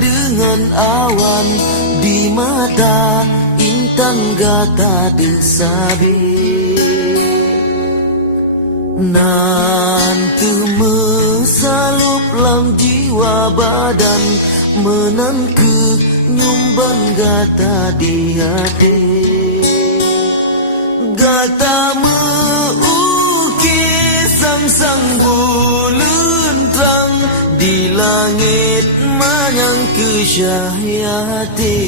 dengan awan di mata intan gata desabe nanti mesalup lam jiwa badan menanke nyumban gata di hati gata meukis sang-sang bulan terang di langit manyang kesyahiyati